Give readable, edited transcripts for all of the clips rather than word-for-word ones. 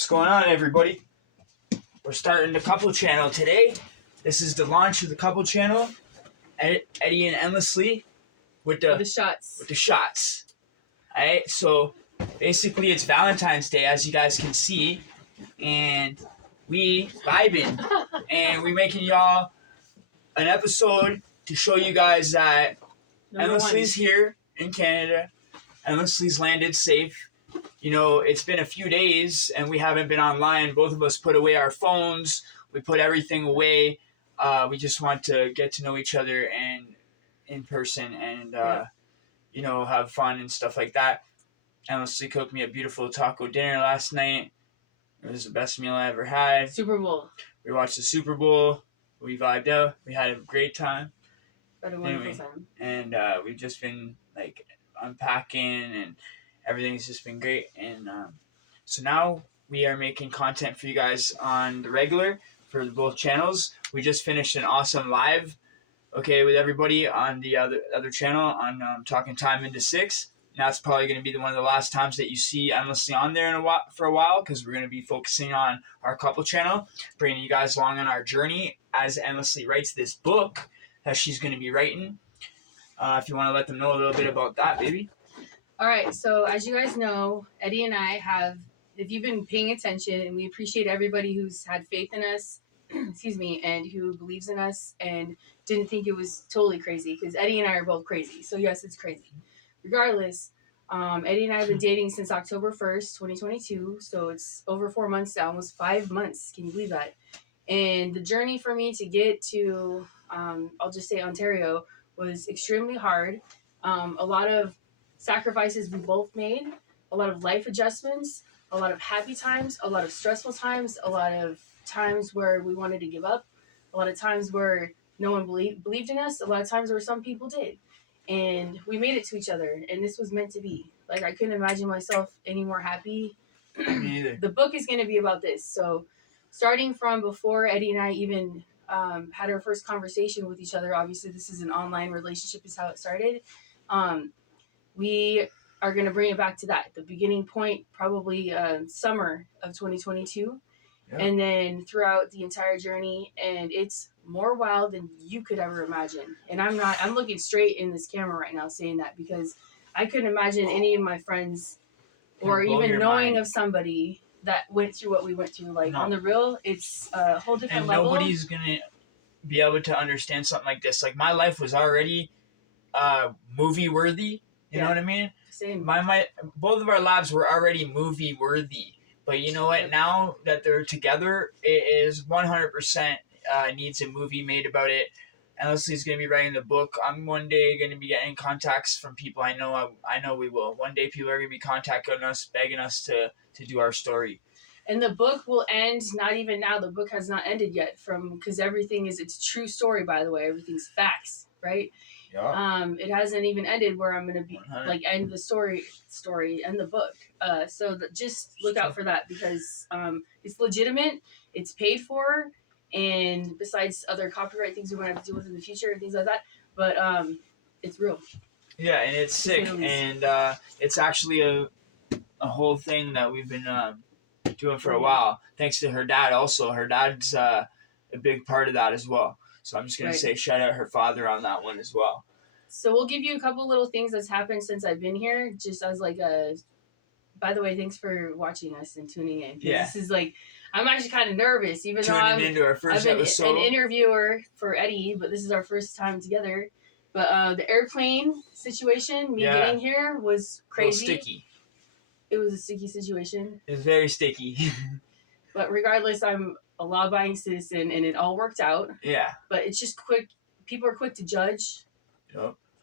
What's going on, everybody? We're starting the couple channel today. This is the launch of the couple channel. Eddie and Endlessly with the shots. Alright, so basically it's Valentine's Day, as you guys can see, and we vibing, and we making y'all an episode to show you guys that Endlessly's here in Canada. Endlessly's landed safe. You know, it's been a few days and we haven't been online. Both of us put away our phones. We put everything away. We just want to get to know each other and in person and, you know, have fun and stuff like that. Endlessly cooked me a beautiful taco dinner last night. It was the best meal I ever had. Super Bowl. We watched the Super Bowl. We vibed out. We had a great time. Had a wonderful time. And we've just been, like, unpacking and everything's just been great. And so now we are making content for you guys on the regular for both channels. We just finished an awesome live, okay, with everybody on the other channel on Talking Time into 6. And that's probably going to be one of the last times that you see Endlessly on there for a while, because we're going to be focusing on our couple channel, bringing you guys along on our journey as Endlessly writes this book that she's going to be writing. If you want to let them know a little bit about that, baby. All right, so as you guys know, Eddie and I have, if you've been paying attention, and we appreciate everybody who's had faith in us, excuse me, and who believes in us and didn't think it was totally crazy, because Eddie and I are both crazy. So yes, it's crazy. Regardless, Eddie and I have been dating since October 1st, 2022. So it's over 4 months now, almost 5 months. Can you believe that? And the journey for me to get to, I'll just say Ontario, was extremely hard. A lot of sacrifices we both made, a lot of life adjustments, a lot of happy times, a lot of stressful times, a lot of times where we wanted to give up, a lot of times where no one believed in us, a lot of times where some people did. And we made it to each other, and this was meant to be. Like, I couldn't imagine myself any more happy. Me either. The book is going to be about this. So starting from before Eddie and I even had our first conversation with each other, obviously this is an online relationship is how it started. We are going to bring it back to that. The beginning point, probably summer of 2022. Yeah. And then throughout the entire journey. And it's more wild than you could ever imagine. And I'm looking straight in this camera right now saying that because I couldn't imagine any of my friends or even knowing of somebody that went through what we went through. Like, on the real, it's a whole different level. And nobody's going to be able to understand something like this. Like, my life was already movie worthy. You know what I mean? Same. Both of our lives were already movie worthy. But you know what? Now that they're together, it is 100% needs a movie made about it. And Leslie's going to be writing the book. I'm one day going to be getting contacts from people. I know we will. One day people are going to be contacting us, begging us to do our story. And the book will end, not even now. The book has not ended yet because everything it's a true story, by the way. Everything's facts, right? Yeah. It hasn't even ended where I'm going to be 100. Like end the story, end the book. So just look out for that because it's legitimate, it's paid for, and besides other copyright things we're going to have to deal with in the future and things like that, but it's real. Yeah, and it's sick, and it's actually a whole thing that we've been doing for a while, thanks to her dad. Also, her dad's a big part of that as well. So I'm just going to say shout out her father on that one as well. So we'll give you a couple little things that's happened since I've been here, just as like by the way, thanks for watching us and tuning in. Yeah. This is like, I'm actually kind of nervous, even though I've been an interviewer for Eddie, but this is our first time together. But the airplane situation, getting here was crazy. Sticky. It was a sticky situation. It was very sticky. But regardless, I'm a law-abiding citizen, and it all worked out. Yeah. But it's just quick. People are quick to judge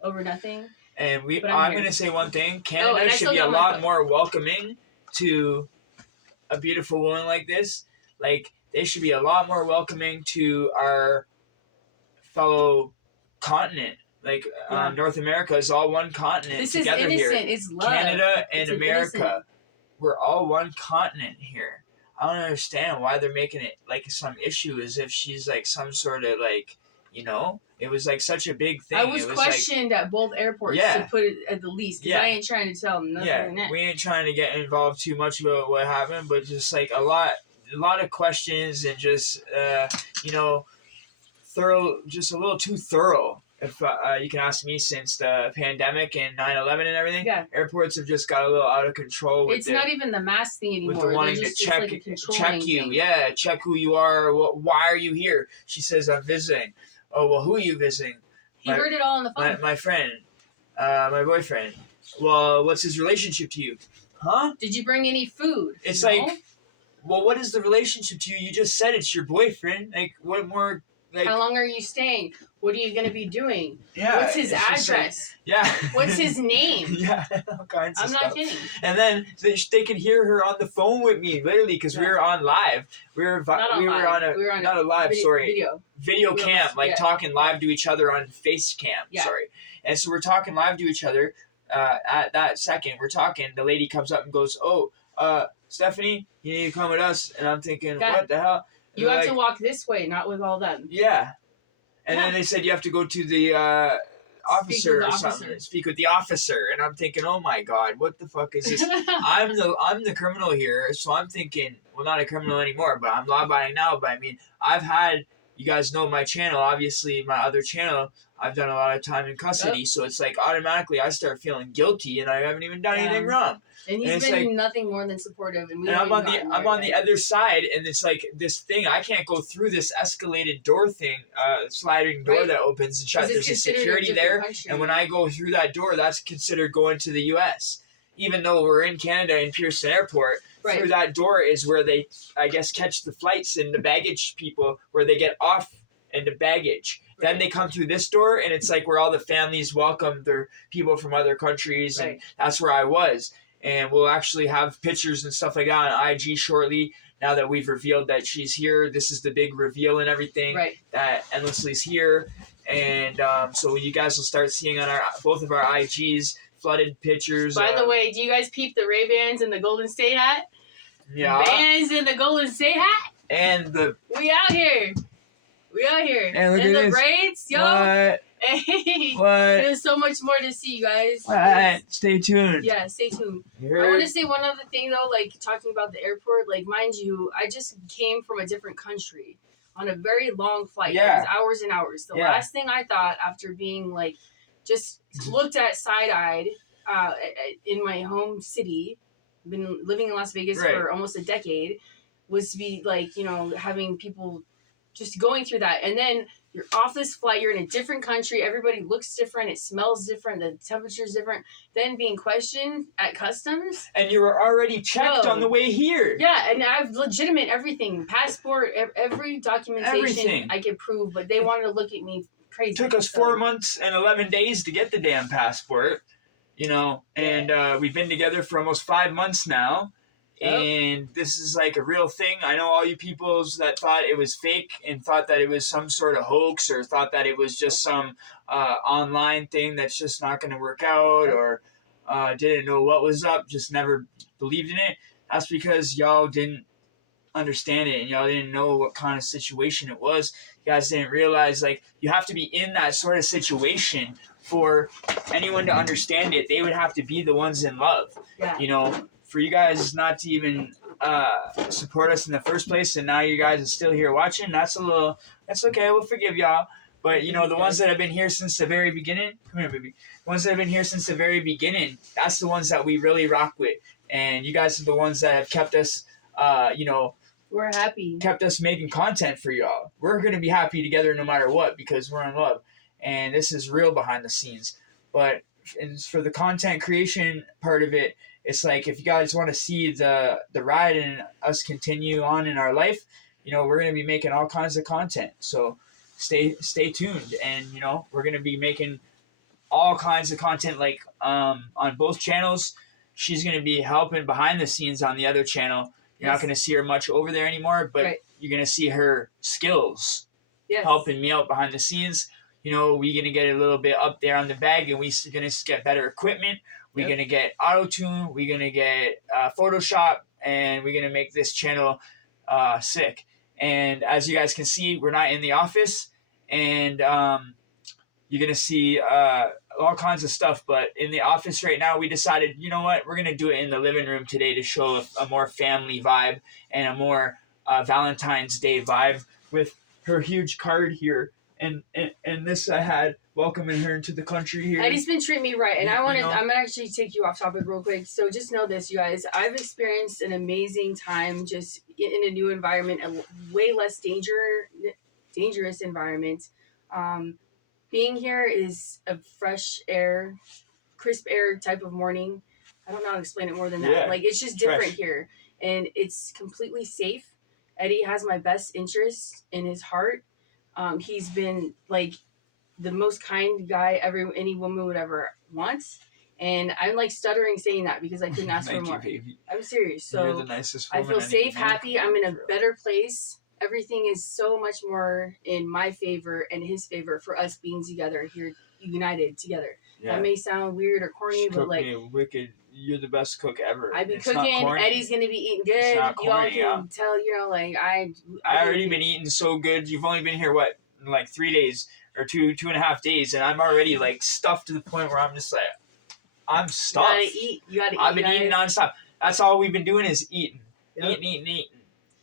over nothing. And I'm going to say one thing. Canada should be a lot more welcoming to a beautiful woman like this. Like, they should be a lot more welcoming to our fellow continent. Like, North America is all one continent this together is innocent. here. It's love. Canada and America, we're all one continent here. I don't understand why they're making it like some issue as if she's like some sort of like, you know, It was like such a big thing. I was it was questioned at both airports, to put it at the least, because I ain't trying to tell them nothing. Yeah, we ain't trying to get involved too much about what happened, but just like a lot of questions and just thorough, just a little too thorough. If you can ask me, since the pandemic and 9/11 and everything, airports have just got a little out of control. It's not even the mask thing anymore. With the wanting to check you, thing. Check who you are. Why are you here? She says, I'm visiting. Oh, well, who are you visiting? He heard it all on the phone. My friend, my boyfriend. Well, what's his relationship to you? Huh? Did you bring any food? It's like, well, what is the relationship to you? You just said it's your boyfriend. Like, what more? Like, how long are you staying? What are you going to be doing? Yeah. What's his address? What's his name? All kinds of stuff. I'm not kidding. And then they could hear her on the phone with me, literally, because we were on live. We were on a video cam, talking live to each other on face cam. Yeah. Sorry. And so we're talking live to each other. At that second, we're talking. The lady comes up and goes, "Oh, Stephanie, you need to come with us." And I'm thinking, what the hell? And you have to walk this way, not with all them. Yeah. And then they said you have to go to the officer or something. Speak with the officer. And I'm thinking, oh my God, what the fuck is this? I'm the criminal here, so I'm thinking, well, not a criminal anymore, but I'm law abiding now. But I mean, I've had, you guys know my channel, obviously my other channel, I've done a lot of time in custody, so it's like automatically I start feeling guilty, and I haven't even done anything wrong. And he's been nothing more than supportive, and I'm on the other side, and it's like this thing. I can't go through this escalated door thing, sliding door that opens and shuts. There's a security there, and when I go through that door, that's considered going to the U.S. Even though we're in Canada in Pearson Airport, through that door is where they, I guess, catch the flights and the baggage people, where they get off into baggage. Then they come through this door, and it's like where all the families welcome their people from other countries, and that's where I was. And we'll actually have pictures and stuff like that on IG shortly. Now that we've revealed that she's here, this is the big reveal and everything. That Endlessly's here, and so you guys will start seeing on both of our IGs flooded pictures. By the way, do you guys peep the Ray-Bans and the Golden State hat? Yeah. Bands in the Golden State hat. And we out here. And look and at the this. Braids, yo. What? Hey. What? There's so much more to see, you guys. What? Stay tuned. Yeah, stay tuned. I want to say one other thing, though, like talking about the airport. Like, mind you, I just came from a different country on a very long flight. Yeah. It was hours and hours. The last thing I thought after being, like, just looked at side-eyed in my home city, been living in Las Vegas for almost a decade, was to be, like, you know, having people just going through that. And then you're off this flight, you're in a different country, everybody looks different, it smells different, the temperature's different. Then being questioned at customs. And you were already checked on the way here. Yeah, and I've legitimate everything. Passport, every documentation I could prove, but they wanted to look at me crazy. It took us 4 months and 11 days to get the damn passport, you know, and we've been together for almost 5 months now. And this is like a real thing. I know all you peoples that thought it was fake and thought that it was some sort of hoax, or thought that it was just some online thing that's just not going to work out, or didn't know what was up, just never believed in it. That's because y'all didn't understand it, and y'all didn't know what kind of situation it was. You guys didn't realize, like, you have to be in that sort of situation for anyone to understand it. They would have to be the ones in love, you know. For you guys not to even support us in the first place, and now you guys are still here watching, that's okay, we'll forgive y'all. But, you know, the ones that have been here since the very beginning, come here, baby. The ones that have been here since the very beginning, that's the ones that we really rock with. And you guys are the ones that have kept us, you know, we're happy. Kept us making content for y'all. We're going to be happy together no matter what, because we're in love. And this is real behind the scenes. But for the content creation part of it, it's like, if you guys want to see the ride and us continue on in our life, you know, we're going to be making all kinds of content. So stay tuned. And, you know, we're going to be making all kinds of content, like on both channels. She's going to be helping behind the scenes on the other channel. You're not going to see her much over there anymore, but you're going to see her skills helping me out behind the scenes. You know, we're going to get a little bit up there on the bag, and we're going to get better equipment. We're going to get auto-tune, we're going to get Photoshop, and we're going to make this channel sick. And as you guys can see, we're not in the office, and You're going to see all kinds of stuff. But in the office right now, we decided, you know what? We're going to do it in the living room today to show a more family vibe and a more Valentine's Day vibe with her huge card here. And this I had welcoming her into the country here. Eddie's been treating me right. And I'm going to actually take you off topic real quick. So just know this, you guys. I've experienced an amazing time just in a new environment, a way less dangerous environment. Being here is a fresh air, crisp air type of morning. I don't know how to explain it more than that. Yeah, like, it's just different here. And it's completely safe. Eddie has my best interests in his heart. He's been, like, the most kind guy any woman would ever want. And I'm, like, stuttering saying that because I couldn't ask for more. Baby. I'm serious. So you're the nicest I woman feel safe, happy. I'm in a better place. Everything is so much more in my favor and his favor for us being together here, united together. Yeah. That may sound weird or corny, but like wicked. You're the best cook ever. I've been cooking. Eddie's gonna be eating good. You all can tell, like I already been eating so good. You've only been here like 3 days or 2.5 days, and I'm already like stuffed to the point where I'm just like, I'm stuffed. You gotta eat. You gotta eat. I've been eating nonstop. That's all we've been doing is eating, eating.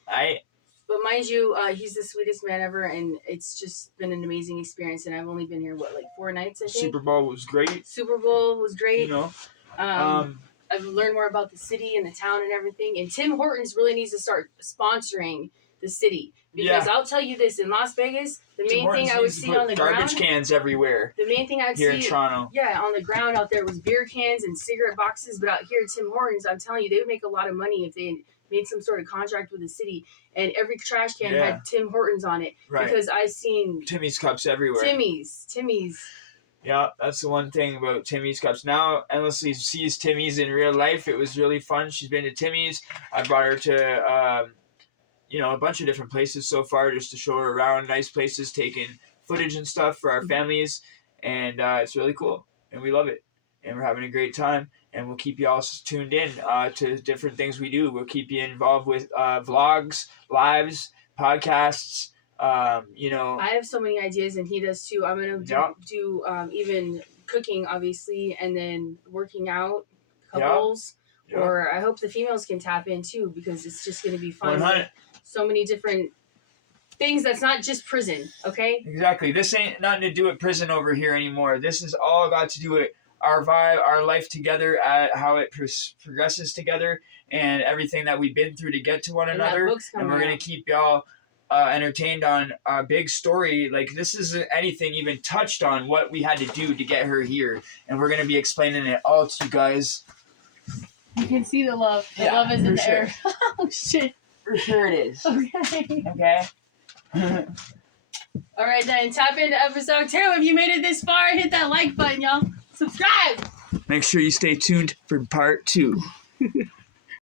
Right. But mind you, he's the sweetest man ever, and it's just been an amazing experience. And I've only been here, 4 nights, I think? Super Bowl was great. I've learned more about the city and the town and everything. And Tim Hortons really needs to start sponsoring the city. Because I'll tell you this, in Las Vegas, the main thing I would see on the ground... garbage cans everywhere. The main thing I'd see... Here in Toronto. Yeah, on the ground out there was beer cans and cigarette boxes. But out here at Tim Hortons, I'm telling you, they would make a lot of money if they made some sort of contract with the city, and every trash can had Tim Hortons on it. Right. Because I seen Timmy's cups everywhere. Timmy's. Yeah, that's the one thing about Timmy's cups. Now, Endlessly sees Timmy's in real life. It was really fun. She's been to Timmy's. I brought her to, a bunch of different places so far just to show her around, nice places, taking footage and stuff for our families, and it's really cool, and we love it, and we're having a great time. And we'll keep you all tuned in to different things we do. We'll keep you involved with vlogs, lives, podcasts. I have so many ideas, and he does too. I'm going to do even cooking, obviously, and then working out, couples. Yep. Or I hope the females can tap in too, because it's just going to be fun. So many different things that's not just prison, okay? Exactly. This ain't nothing to do with prison over here anymore. This is all got to do with our vibe, our life together, how it progresses together, and everything that we've been through to get to one another. And we're going to keep y'all entertained on a big story. Like, this isn't anything even touched on what we had to do to get her here. And we're going to be explaining it all to you guys. You can see the love. The love is in the air. Oh, shit. For sure it is. Okay? All right, then. Tap into episode 2. If you made it this far, hit that like button, y'all. Subscribe! Make sure you stay tuned for part 2.